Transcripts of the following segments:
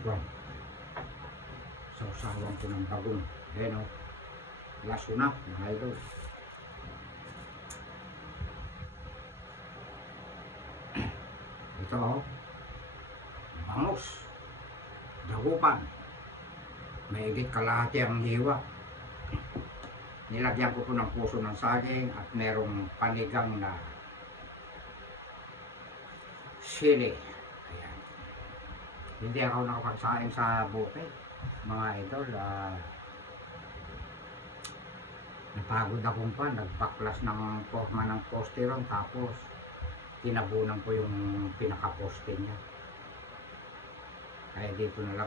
Wow. Sausawan ko ng bagong. Ayan o. Laso na, mga idol. Ito o. Bangus. Dagupan. May higit kalahati ang hiwa. Nilagyan ko po ng puso ng saging at merong panigang na sili. Ayan. Hindi ako nakapagsaing sa buke, mga idol. Napagod akong pa, nagbaklas ng forma ng poste ron, tapos tinabunan ko yung pinaka-poste niya. Kaya dito na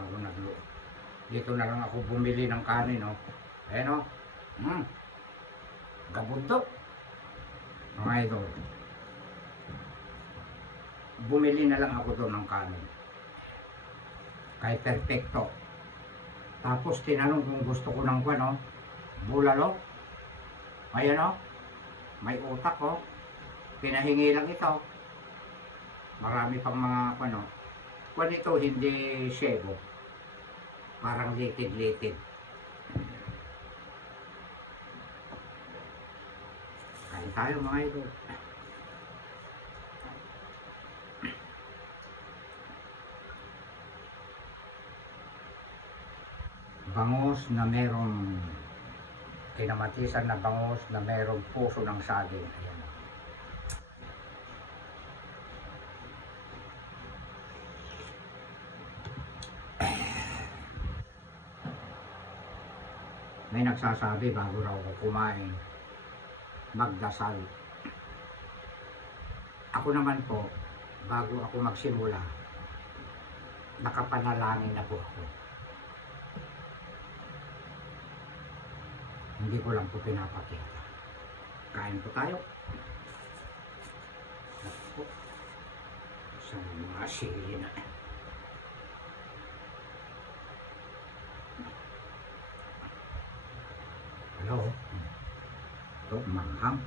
lang ako bumili ng kanin, no. Ayan, no. Gabuntok, mga idol. Bumili na lang ako doon ng kanin. Kay perfecto. Tapos tinanong kung gusto ko ng bulalo. Ayan o. May utak o. Pinahingi lang ito. Marami pang mga ito hindi sebo. Parang litid-litid. Kain tayo mga idol. Bangus na merong kinamatisan na bangus na merong puso ng saging. Ayan. May nagsasabi bago raw ako kumain, magdasal. Ako naman po, bago ako magsimula, nakapanalangin na po ako. Hindi ko lang po pinapakita. Kain po tayo. Sa mga sili na. Hello. Ito, manghang.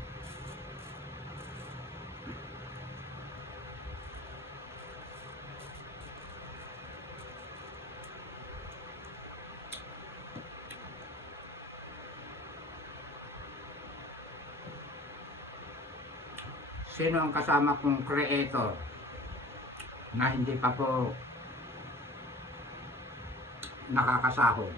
Sino ang kasama kong creator na hindi pa po nakakasahod?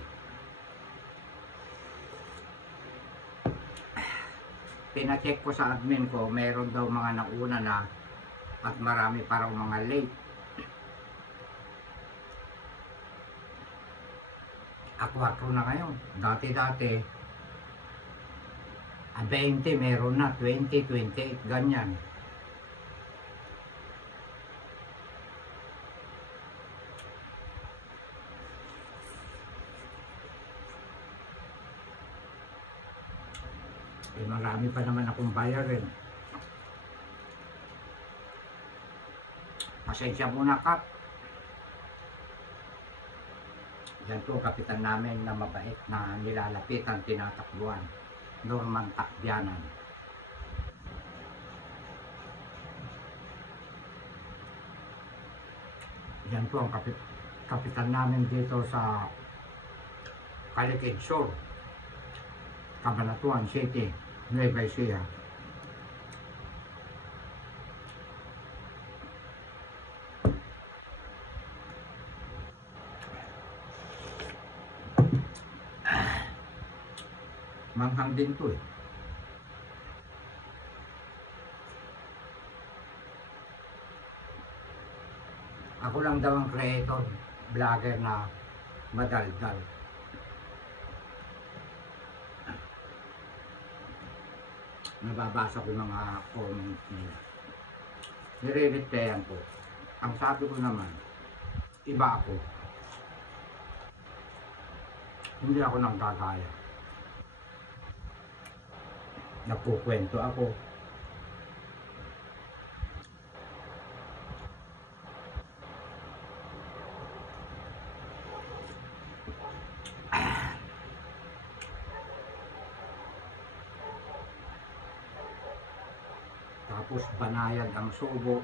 Pina-check ko sa admin ko, meron daw mga nauna na at marami parang mga late. Ako na ngayon. Dati 20 meron na, 20, 28, ganyan. Marami pa naman akong bayarin. Pasensya muna, Kap. Yan po kapitan namin na mabait na nilalapitan, tinatakbuhan. Norman Takbianan. Yan po ang kapitan namin dito sa Calicid Sur, Cabanatuan City, Nueva Ecija. Manghang din to eh. Ako lang daw ang creator, vlogger na madaldal. Nababasa ko mga comment nila. Nire-replyan ko. Ang sabi ko naman, iba ako. Hindi ako nang gagaya. Nagkukwento ako. Tapos banayad ang subo.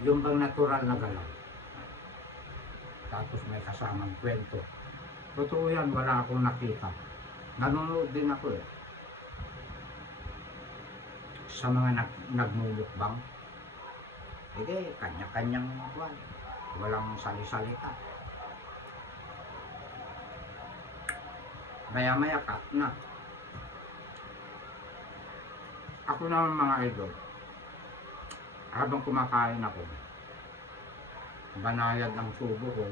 Yung bang natural na galaw. Tapos may kasamang kwento. Totoo yan, wala akong nakita. Nanonood din ako eh. Sa mga nagmumukbang. Hindi, kanya-kanyang buwan. Walang sali-salita. Maya-maya cut na. Ako naman mga idol, habang kumakain ako, banayad ng subo ko,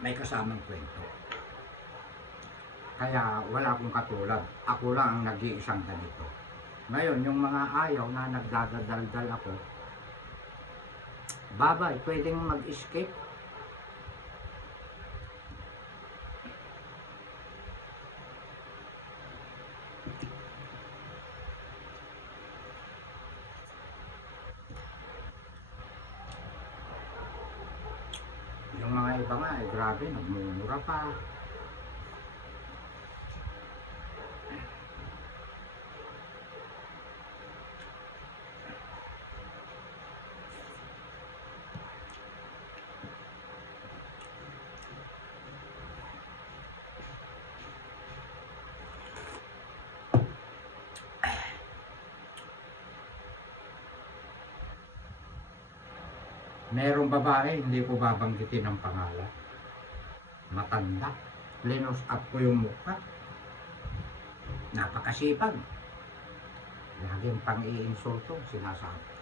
may kasamang kwento. Kaya wala akong katulad. Ako lang ang nag-iisang ganito. Ngayon, yung mga ayaw na nagdadaldal ako, babay, pwedeng mag-escape. Yung mga iba nga, grabe, nagmumura pa. Merong babae, hindi ko babanggitin ang pangalan. Matanda. Linus up ko yung mukha. Napakasipag. Laging pang-iinsulto, sinasabi.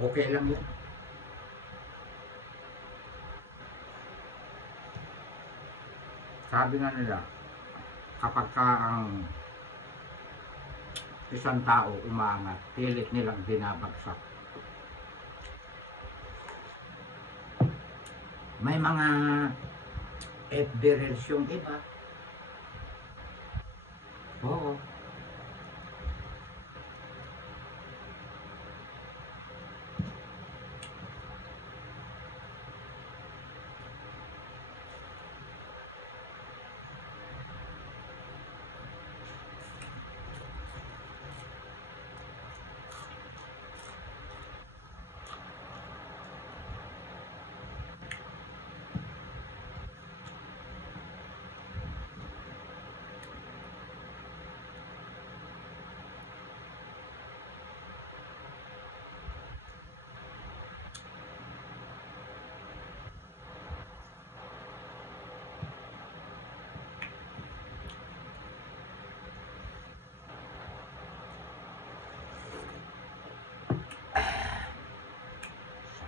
Okay lang yan. Sabi nga nila, kapag ka ang isang tao umangat, pilit nilang binabagsak. May mga FB reels yung iba. Oo.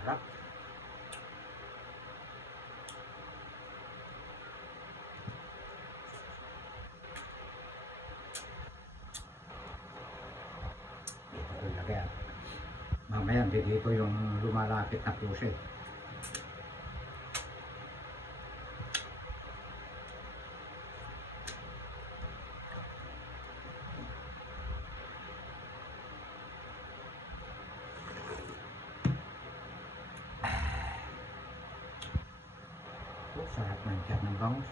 Sarap. Dito ko ilagay. Mamaya dito yung lumalapit na pusit. Oh, sarap ng tiyan ng bangus.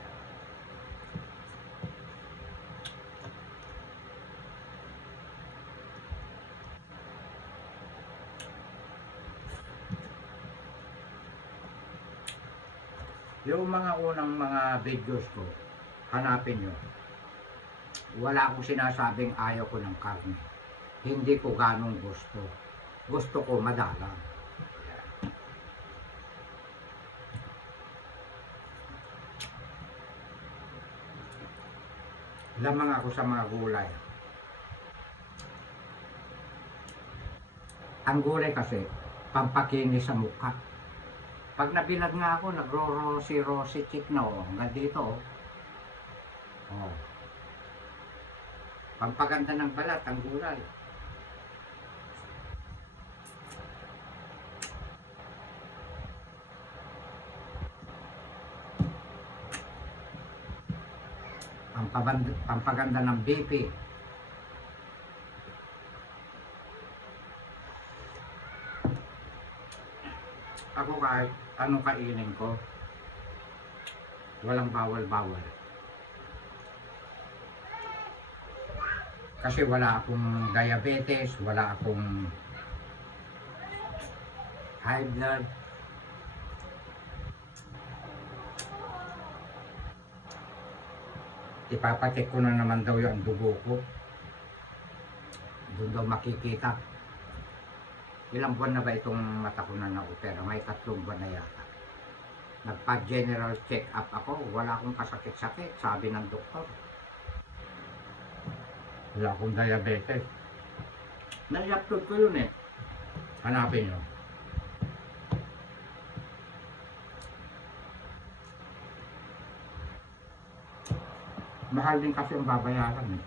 Yung mga unang mga videos ko, hanapin nyo. Wala akong sinasabing ayaw ko ng karne. Hindi ko ganong gusto. Gusto ko madalang. Lamang ako sa mga gulay. Ang gulay kasi, pampakinis sa mukha. Pag nabilad nga ako, nagro-rosy-rosy cheek na oh. Hanggang dito oh. Oh. Pampaganda ng balat, ang gulay. Ang pampaganda ng BP. Ako kahit anong kainin ko, walang bawal-bawal. Kasi wala akong diabetes, wala akong high blood. Ipapacheck ko na naman daw yung dugo ko. Doon daw makikita. Ilang buwan na ba itong mata ko na na-opera? May 3 buwan na yata. Nagpa-general check-up ako. Wala akong kasakit-sakit, sabi ng doktor. Wala akong diabetes. Na-upload ko yun eh. Hanapin nyo. Mahal din kasi ang babayaran eh.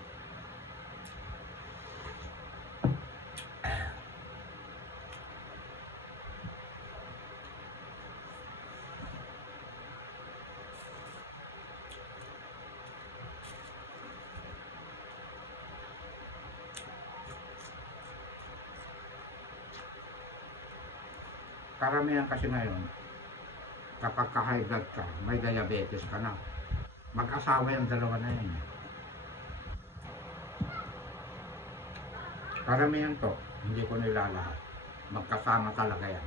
Karamihan kasi ngayon, kapag ka-high blood ka, may diabetes ka na. Mag-asawa yung dalawa na yan. Karamihan to, hindi ko nilalahat. Magkasama talaga yan.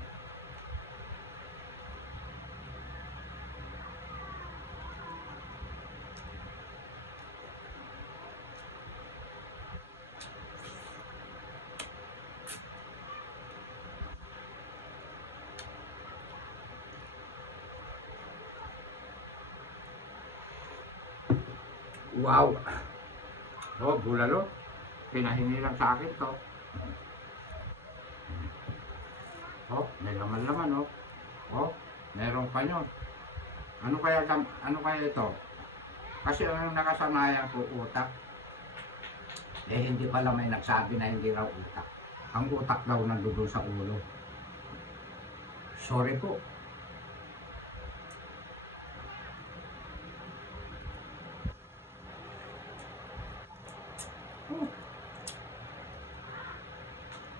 Wow! Oh, bulalo. Pinahingi lang sa akin to. Oh, may laman-laman oh. Oh, meron pa nyo. Ano kaya ito? Kasi ang nakasanayan ko utak. Eh hindi pala may nagsabi na hindi raw utak. Ang utak daw nandoon sa ulo. Sorry po. Oh.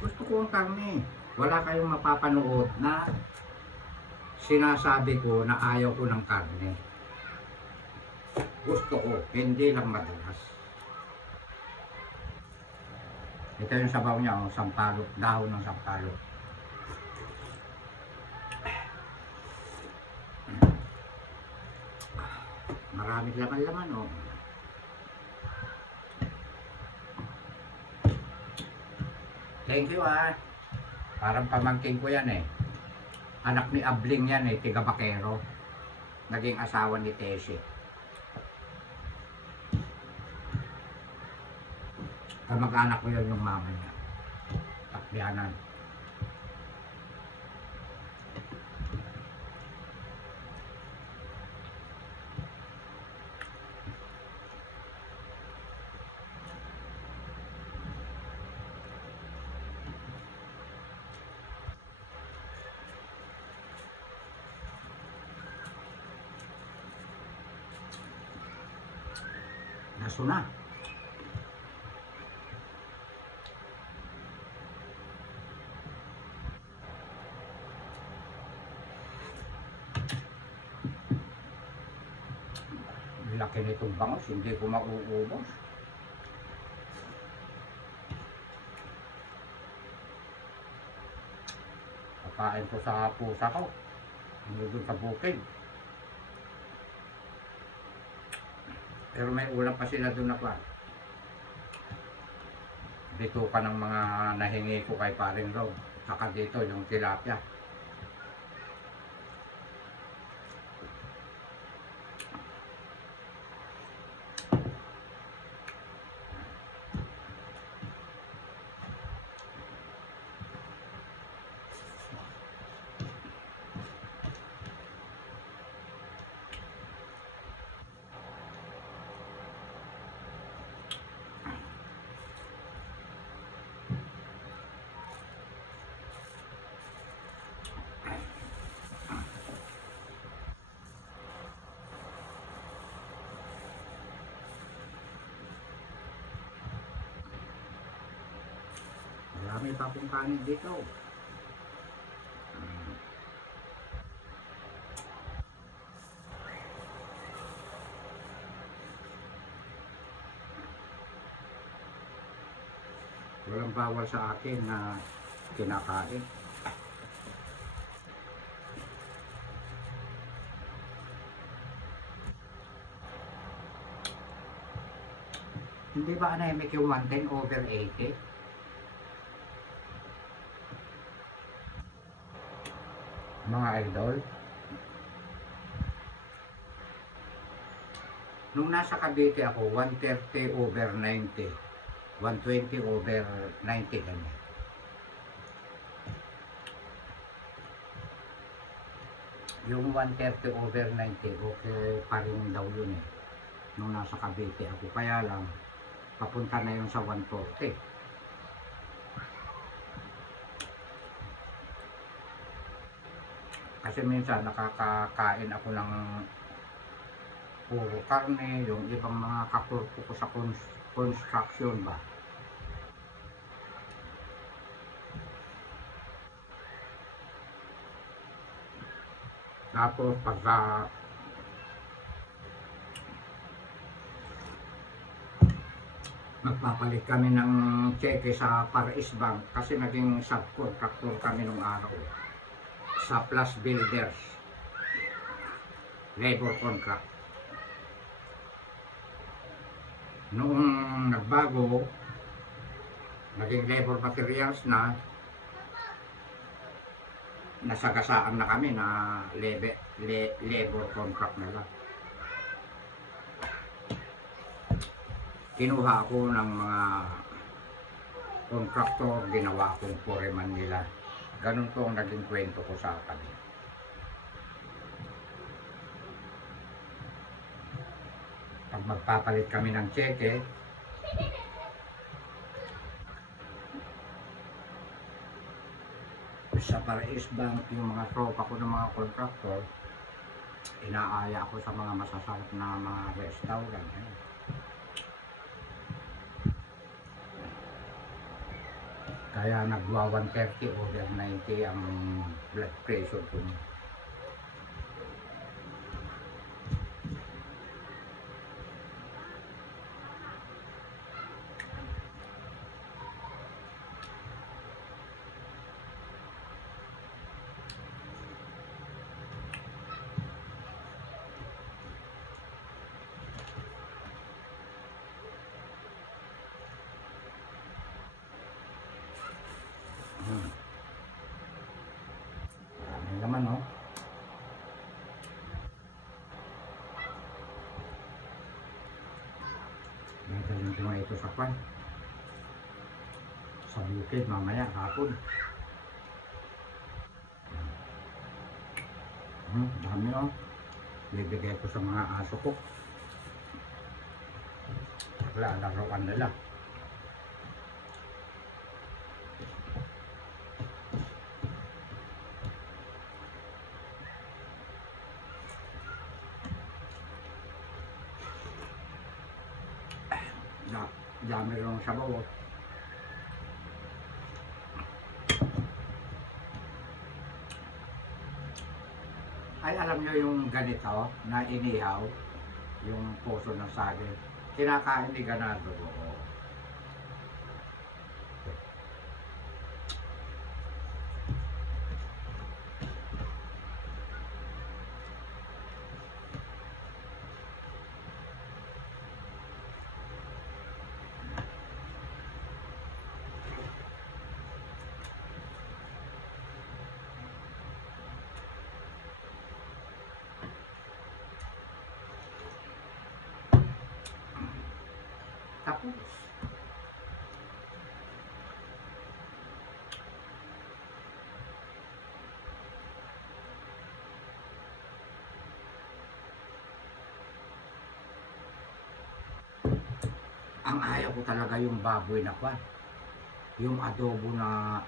Gusto ko ang karne. Wala kayong mapapanood na sinasabi ko na ayaw ko ng karne. Gusto ko, hindi lang madalas. Ito yung sabaw niya, oh, sampalok, dahon ng sampalok. Maraming laman-laman, oh. Thank you ah. Parang pamangkin ko yan eh. Anak ni Abling yan eh, tiga Bakero. Naging asawa ni Tessie. Kamag-anak ko yan yung mama niya. Takbianan. Naso na. Laki nitong bangos, hindi ko mauubos. Pakain ko sa pusa ko. Hindi doon sa bukid. Pero may ulam pa sila doon na pa. Dito ka ng mga nahingi ko kay Paring Rob. Saka dito yung tilapia. Marami pa akong kanin dito. Hmm. Walang bawal sa akin na kinakain. Hindi ba anemic yung 110/80? Mga idol, nung nasa Cavite ako, 130/90, 120/90 ganyan. Yung 130/90, okay pa rin daw yun eh. Nung nasa Cavite ako, kaya lang, papunta na yun sa 140. Kasi minsan nakakakain ako ng puro karne, yung ibang mga kakurpo ko sa construction ba. Tapos pagka magpapalit kami ng cheque sa Parais Bank kasi naging subcontractor kami nung araw sa Plus Builders labor contract. Noong nagbago, naging labor materials na, nasagasaan na kami na labor contract na lang. Kinuha ako ng mga contractor, ginawa akong foreman nila. Ganun po ang naging kwento ko sa kanila. Pag magpapalit kami ng cheque, sa Parais Bank, yung mga tropa ko ng mga contractor, inaaya ako sa mga masasarap na mga restaurant. Kaya nagwa 130/90 ang blood pressure ko. Ano naman, no? Dadalhin ko na ito sa kwan. Sa bukid mamaya, hapon. Dami, oh. Bibigay ko sa mga aso ko. Lalaroan nila. Dami rin sa bawat. Ay, alam nyo yung ganito na inihaw, yung puso ng saging. Kinakain ni ganado. Oo. Tapos, ang ayaw ko talaga yung baboy na kwan. Yung adobo na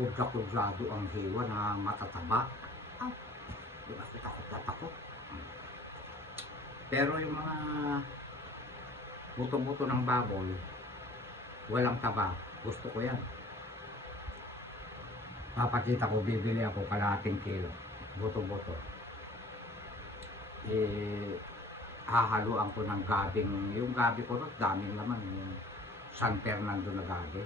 kudra-kudrado ang hiwa na matataba. Ah, di ba takot na takot. Pero yung mga buto-buto ng baboy, walang taba. Gusto ko yan. Papakita ko, bibili ako kalahating kilo. Buto-buto. Hahaluan ko ng gabing, yung gabi ko ron, daming laman. Yung San Fernando na gabi.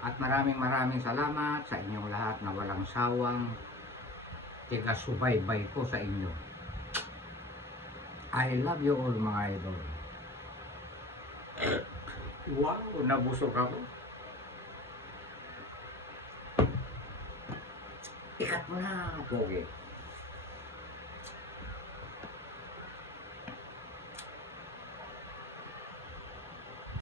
At maraming salamat sa inyong lahat na walang sawang tiga-subaybay ko sa inyo. I love you all mga idol. Wow, nabusog ako. Ikat mo na, Pogi.